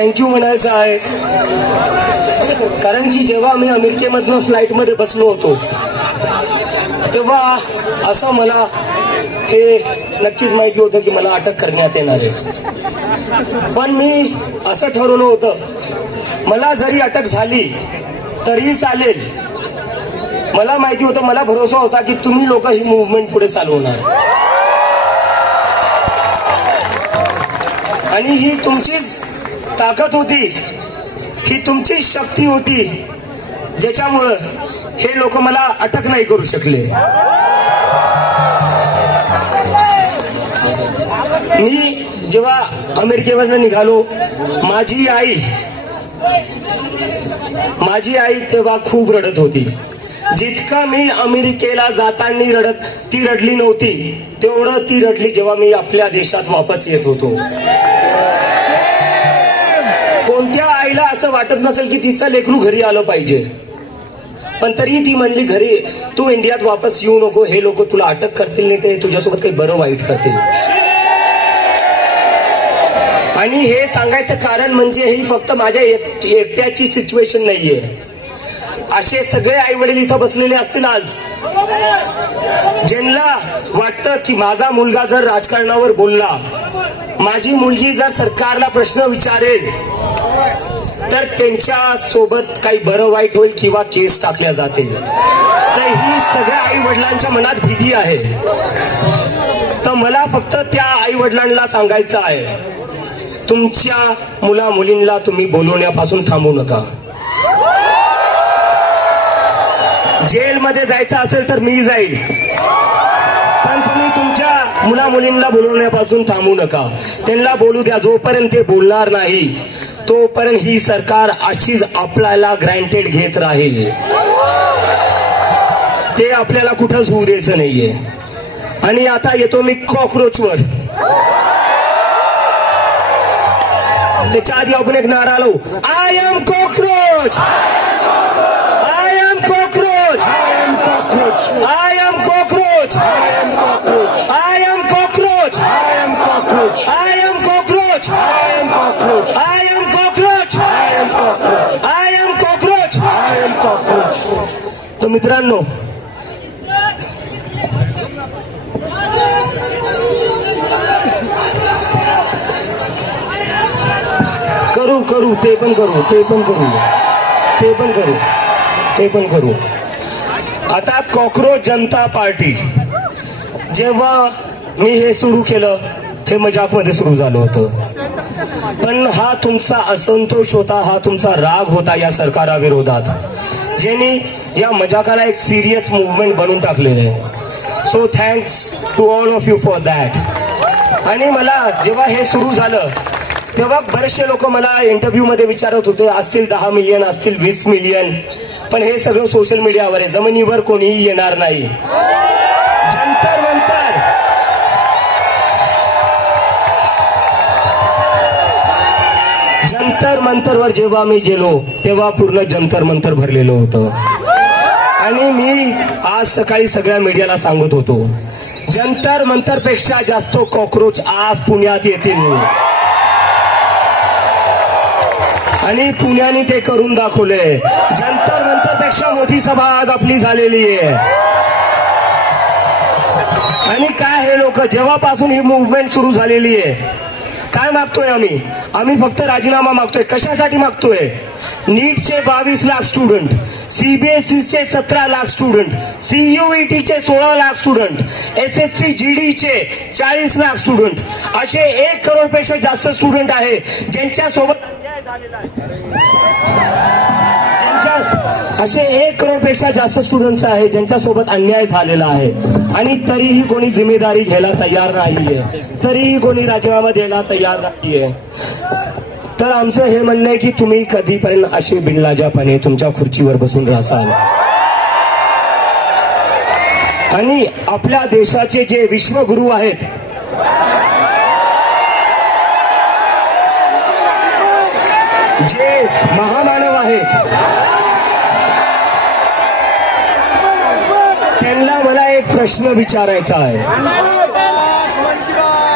Thank you म्हणायचं आहे, कारण की जेव्हा मी अमेरिकेमधनं फ्लाईटमध्ये बसलो होतो तेव्हा असं मला हे नक्कीच माहिती होतं की मला अटक करण्यात येणार आहे. पण मी असं ठरवलं होतं, मला जरी अटक झाली तरी चालेल. मला माहिती होतं, मला भरोसा होता की तुम्ही लोक ही मूव्हमेंट पुढे चालवणार आणि ही तुमचीच ताकद होती, ही तुमचीच शक्ती होती, ज्याच्यामुळं हे लोक मला अटक नाही करू शकले. मी जेव्हा अमेरिकेवरनं निघालो, माझी आई तेव्हा खूप रडत होती. जितका मी अमेरिकेला जाताना ती रडली नव्हती, तेवढं ती रडली जेव्हा मी आपल्या देशात वापस येत होतो. कोणत्या आईला असं वाटत नसेल की तिचं लेकरू घरी आलं पाहिजे, पण तरी ती म्हणली घरी तू इंडियात वापस येऊ नको, हे लोक तुला अटक करतील, नाही ते तुझ्यासोबत काही बरं वाईट करतील. आणि हे सांगायचं कारण म्हणजे ही फक्त माझ्या एकट्याची सिच्युएशन नाहीये. असे सगळे आई वडील इथं बसलेले असतील आज, ज्यांना वाटतं की माझा मुलगा जर राजकारणावर बोलला, माझी मुलगी जर सरकारला प्रश्न विचारेल तर त्यांच्या सोबत काही बरं वाईट होईल किंवा केस टाकल्या जातील. तर ही सगळ्या आई वडिलांच्या मनात भीती आहे. तर मला फक्त त्या आई वडिलांना सांगायचं आहे, तुमच्या मुला मुलींना तुम्ही बोलवण्यापासून थांबू नका. जेलमध्ये जायचं असेल तर मी जाईल, पण तुम्ही तुमच्या मुला मुलींना बोलवण्यापासून थांबू नका. त्यांना बोलू द्या. जोपर्यंत ते बोलणार नाही तोपर्यंत ही सरकार अशीच आपल्याला ग्रँटेड घेत राहील. ते आपल्याला कुठंच होऊ द्यायचं नाहीये. आणि आता येतो मी कॉकरोचवर. त्याच्या आधी आपण एक नारा लावू, I am cockroach, I am cockroach, I am cockroach, I am cockroach, I am cockroach, I am cockroach, I am cockroach, I am cockroach, I am cockroach, I am cockroach, I am cockroach, I am cockroach. तर मित्रांनो, करू ते पण करू. आता cockroach जनता party, जेव्हा मी हे सुरू केलं, हे मजाकमध्ये सुरू झालं होतं, पण हा तुमचा असंतोष होता, हा तुमचा राग होता या सरकाराविरोधात, ज्यांनी या मजाकाला एक सिरियस मूव्हमेंट बनवून टाकलेलं आहे. So thanks to all of you for that. आणि मला जेव्हा हे सुरू झालं तेव्हा बरेचसे लोक मला इंटरव्ह्यू मध्ये विचारत होते, असतील 10 मिलियन, असतील 20 मिलियन, पण हे सगळं सोशल मीडियावर आहे, जमिनीवर कोणीही येणार नाही. जंतर मंतरवर जेव्हा मी गेलो तेव्हा पूर्ण जंतर मंतर भरलेलं होतं. आणि मी आज सकाळी सगळ्या मीडियाला सांगत होतो, जंतर मंतर पेक्षा जास्त कॉकरोच आज पुण्यात येतील. आणि पुण्याने ते करून दाखवले. जंतर मंतर पेक्षा मोठी सभा आज आपली झालेली आहे. आणि काय हे लोक जेव्हापासून ही मूव्हमेंट सुरू झालेली आहे, काय मागतोय आम्ही फक्त राजीनामा मागतोय. कशासाठी मागतोय? नीटचे 22 लाख स्टुडंट, सीबीएसईचे 17 लाख स्टुडंट, सीयूईटीचे 16 लाख स्टुडंट, एसएससी जीडीचे 40 लाख स्टुडंट, असे 1 करोड पेक्षा जास्त स्टुडंट आहे ज्यांच्या सोबत असे 1 करोड पेक्षा जास्त स्टुडंट्स आहे ज्यांच्यासोबत अन्याय झालेला आहे. आणि तरीही कोणी जिम्मेदारी घ्यायला तयार नाहीये, तरीही कोणी राजीनामा द्यायला तयार नाहीये. तर आमचं हे म्हणणं आहे की तुम्ही कधीपर्यंत असे बिनलाजापणे तुमच्या खुर्चीवर बसून राहाल. आणि आपल्या देशाचे जे विश्वगुरू आहेत, जे महामानव आहेत, त्यांना मला एक प्रश्न विचारायचा आहे.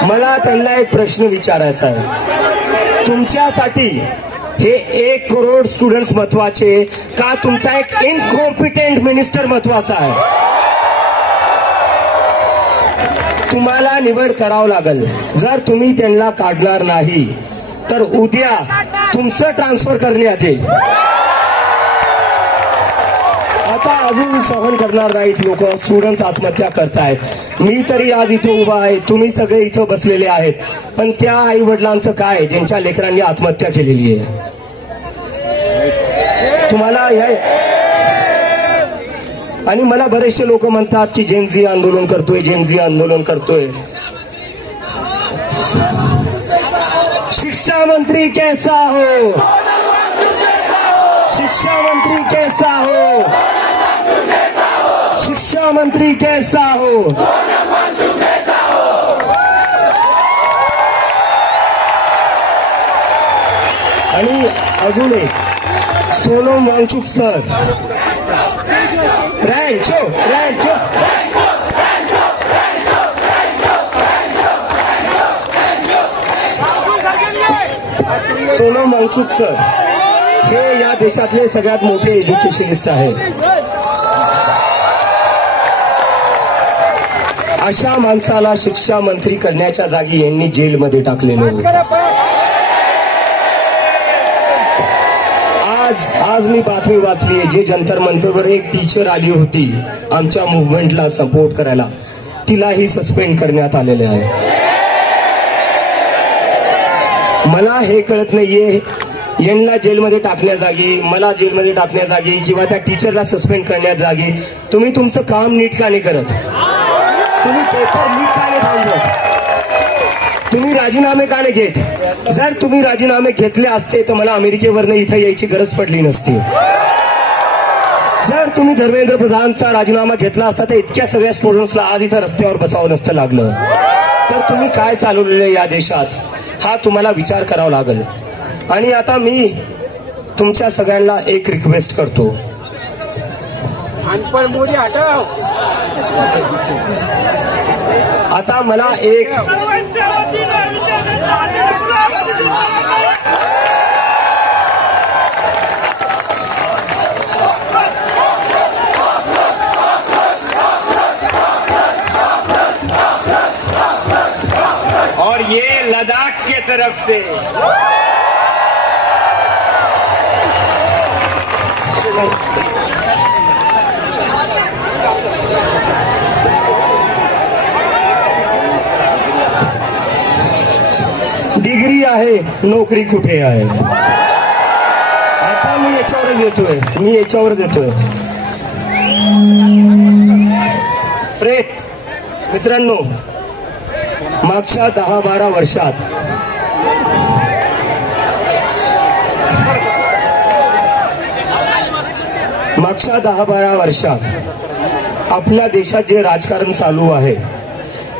मला त्यांना एक प्रश्न विचारायचा आहे. तुमच्यासाठी हे 1 करोड स्टुडंट्स महत्वाचे का तुमचा एक इनकॉम्पिटेंट मिनिस्टर महत्वाचा आहे? तुम्हाला निवड करावं लागेल. जर तुम्ही त्यांना काढणार नाही तर उद्या तुमचं ट्रान्सफर करण्यात येईल. आता अजून सहन करणार नाहीत लोक. स्टुडंट्स आत्महत्या करतायत. मी तरी आज इथे उभा आहे, तुम्ही सगळे इथं बसलेले आहेत, पण त्या आई वडिलांचं काय ज्यांच्या लेकरांनी आत्महत्या केलेली आहे? तुम्हाला हे आणि मला बरेचसे लोक म्हणतात की जेनझी आंदोलन करतोय, जेनझी आंदोलन करतोय. शिक्षा मंत्री कैसा हो, शिक्षा मंत्री कैसा हो, शिक्षा मंत्री कैसा हो. आणि अजून एक सोनम वांगचुक सर, रँचो रँचो सोनम वांगचुक सर हे या देशातले सगळ्यात मोठे एज्युकेशनिस्ट आहेत. अशा माणसाला शिक्षा मंत्री करण्याच्या जागी यांनी जेलमध्ये टाकलेलं होतं. आज मी बातमी वाचली आहे, जे जंतर मंतरवर एक टीचर आली होती आमच्या मुव्हमेंटला सपोर्ट करायला, तिलाही सस्पेंड करण्यात आलेले आहे. मला हे कळत नाहीये, यांना जेलमध्ये टाकण्या जागी, मला जेलमध्ये टाकण्या जागी किंवा त्या टीचरला सस्पेंड करण्या जागी तुम्ही तुमचं काम नीट का नाही करत? तुम्ही पेपर लीक का नाही थांबवत? तुम्ही राजीनामे का नाही घेत? जर तुम्ही राजीनामे घेतले असते तर मला अमेरिकेवरनं इथं यायची गरज पडली नसती. जर तुम्ही धर्मेंद्र प्रधानचा राजीनामा घेतला असता तर इतक्या सगळ्या स्टुडंट्सला आज इथं रस्त्यावर बसावं नसतं लागलं. तर तुम्ही काय चालवलेलं या देशात हा तुम्हाला विचार करावा लागेल. आणि आता मी तुमच्या सगळ्यांना एक रिक्वेस्ट करतो. आता मला एक और ये लद्दाख के तरफ से डिग्री आहे, नोकरी कुठे आहे? आता मी याच्यावरच येतोय. फ्रेट मित्रांनो, मागच्या 10-12 वर्षात आपल्या देशात जे राजकारण चालू आहे,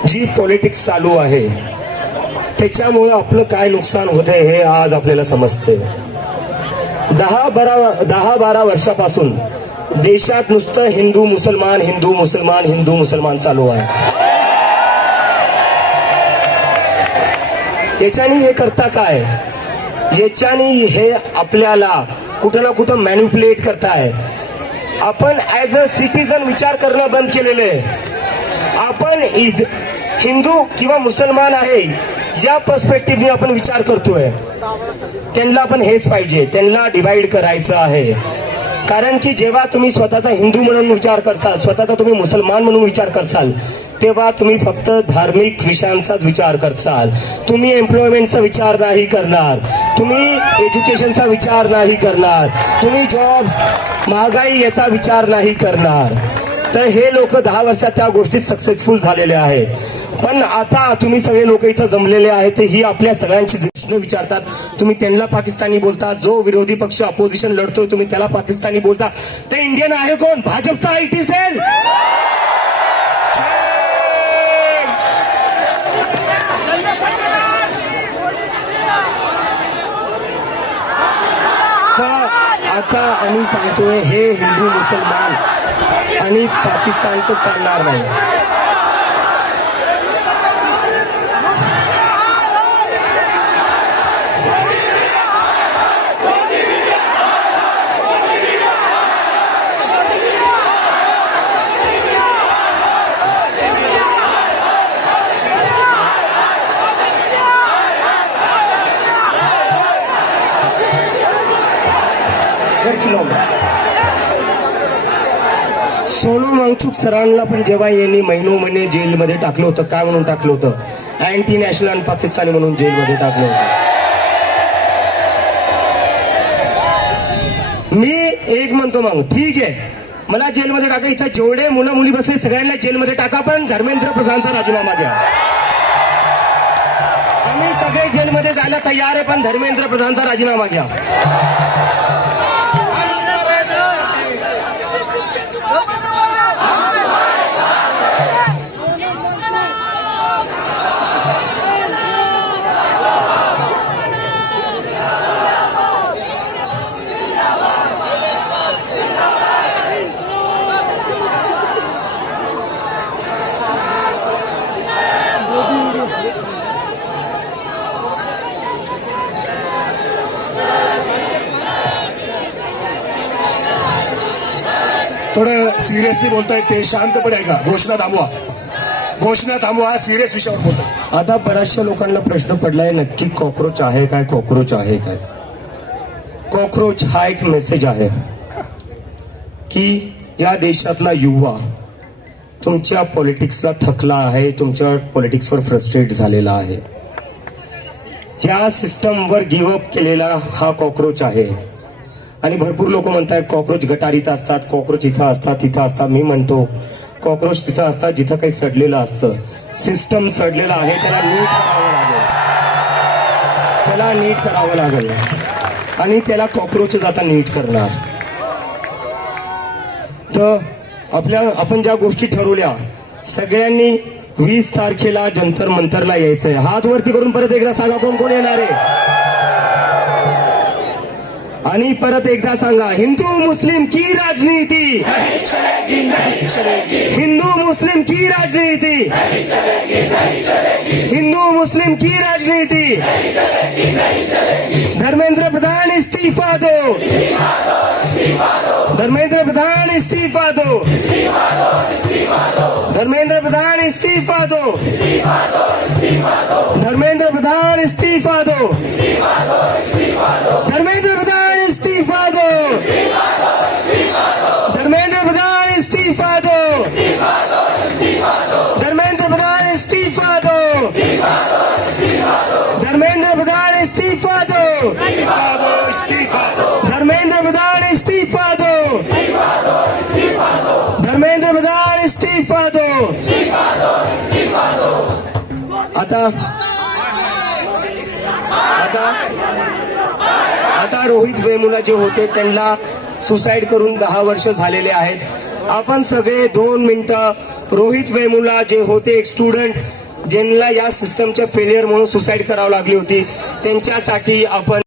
जी पॉलिटिक्स चालू आहे, त्याच्यामुळे आपलं काय नुकसान होतंय हे आज आपल्याला समजते. 10-12 वर्षापासून देशात नुसतं हिंदू मुसलमान चालू आहे. याच्यानी हे करता काय? याच्यानी हे आपल्याला कुठं ना कुठं मॅन्युप्युलेट करताय. आपण ऍज अ सिटीजन विचार करणं बंद केलेलं आहे. आपण हिंदू किंवा मुसलमान आहे या पर्स्पेक्टिव्हने आपण विचार करतोय. त्यांना पण हेच पाहिजे, त्यांना डिवाइड करायचं आहे. कारण की जेव्हा तुम्ही स्वतःचा हिंदू म्हणून विचार करसाल, स्वतःचा तुम्ही मुसलमान म्हणून विचार करसाल, तेव्हा तुम्ही फक्त धार्मिक विषयांचाच विचार करसाल. तुम्ही एम्प्लॉयमेंटचा विचार नाही करणार, तुम्ही एज्युकेशनचा विचार नाही करणार, तुम्ही जॉब्स, महागाई याचा विचार नाही करणार. तर हे लोक 10 वर्षात त्या गोष्टीत सक्सेसफुल झालेले आहेत. पण आता तुम्ही सगळे लोक इथं जमलेले आहेत, ही आपल्या सगळ्यांची प्रश्न विचारतात. तुम्ही त्यांना पाकिस्तानी बोलता, जो विरोधी पक्ष अपोजिशन लढतोय तुम्ही त्याला पाकिस्तानी बोलता. ते इंडियन आहे कोण? भाजपचा आयटी सेल. आता आम्ही सांगतोय हे हिंदू मुसलमान आणि पाकिस्तानचं चालणार नाही. ऐकलं. सोनू वांगचूक सरांना पण जेव्हा यांनी महिने जेलमध्ये टाकलं होतं, काय म्हणून टाकलं होतं? अँटी नॅशनल आणि पाकिस्तानी म्हणून जेलमध्ये टाकलं होतं. मी एक म्हणतो, मग ठीक आहे, मला जेलमध्ये टाका, इथं जेवढे मुलं मुली बसले सगळ्यांना जेलमध्ये टाका, पण धर्मेंद्र प्रधानचा राजीनामा द्या. आम्ही सगळे जेलमध्ये जायला तयार आहे, पण धर्मेंद्र प्रधानचा राजीनामा घ्या. थोडं सिरियसली बोलतायत ते, शांतपणे ऐका. घोषणा थांबवा, सिरियस विषयावर बोलतो. आता बऱ्याचशा लोकांना प्रश्न पडलाय, नक्की कॉक्रोच आहे काय? कॉक्रोच आहे काय? कॉक्रोच हा एक मेसेज आहे की या देशातला युवा तुमच्या पॉलिटिक्सला थकला आहे, तुमच्या पॉलिटिक्सवर फ्रस्ट्रेट झालेला आहे. ज्या सिस्टमवर गिव्हअप केलेला हा कॉक्रोच आहे. आणि भरपूर लोक म्हणतात कॉक्रोच गटारीत असतात, कॉक्रोच इथं असतात तिथं असतात. मी म्हणतो कॉक्रोच तिथं असतात जिथं काही सडलेलं असतं. सिस्टम सडलेलं आहे, त्याला नीट करावं लागेल आणि त्याला कॉक्रोचच आता नीट करणार. तर आपण ज्या गोष्टी ठरवल्या, सगळ्यांनी 20 तारखेला जंतर मंतरला यायचंय. हात वरती करून परत एकदा सांगा, कोण कोण येणार आहे? आणि परत एकदा सांगा, हिंदू मुस्लिम की राजनीति, हिंदू मुस्लिम की राजनीति, हिंदू मुस्लिम की राजनीति. धर्मेंद्र प्रधान इस्तीफा दो, धर्मेंद्र प्रधान इस्तीफा दो, धर्मेंद्र प्रधान इस्तीफा दो, धर्मेंद्र प्रधान इस्तीफा दो, धर्मेंद्र प्रधान इस्तीफा दो, धर्मेंद्र प्रधान इस्तीफा दो, धर्मेंद्र प्रधान इस्तीफा दो, धर्मेंद्र प्रधान इस्तीफा दो, धर्मेंद्र प्रधान इस्तीफा दो, धर्मेंद्र प्रधान इस्तीफा दो. आता रोहित वेमुला जे होते त्यांना सुसाईड करून 10 वर्ष झालेले आहेत. आपण सगळे 2 मिनिटं, रोहित वेमुला जे होते एक स्टुडंट ज्यांना या सिस्टमच्या फेलियर म्हणून सुसाईड करावी लागली होती, त्यांच्यासाठी आपण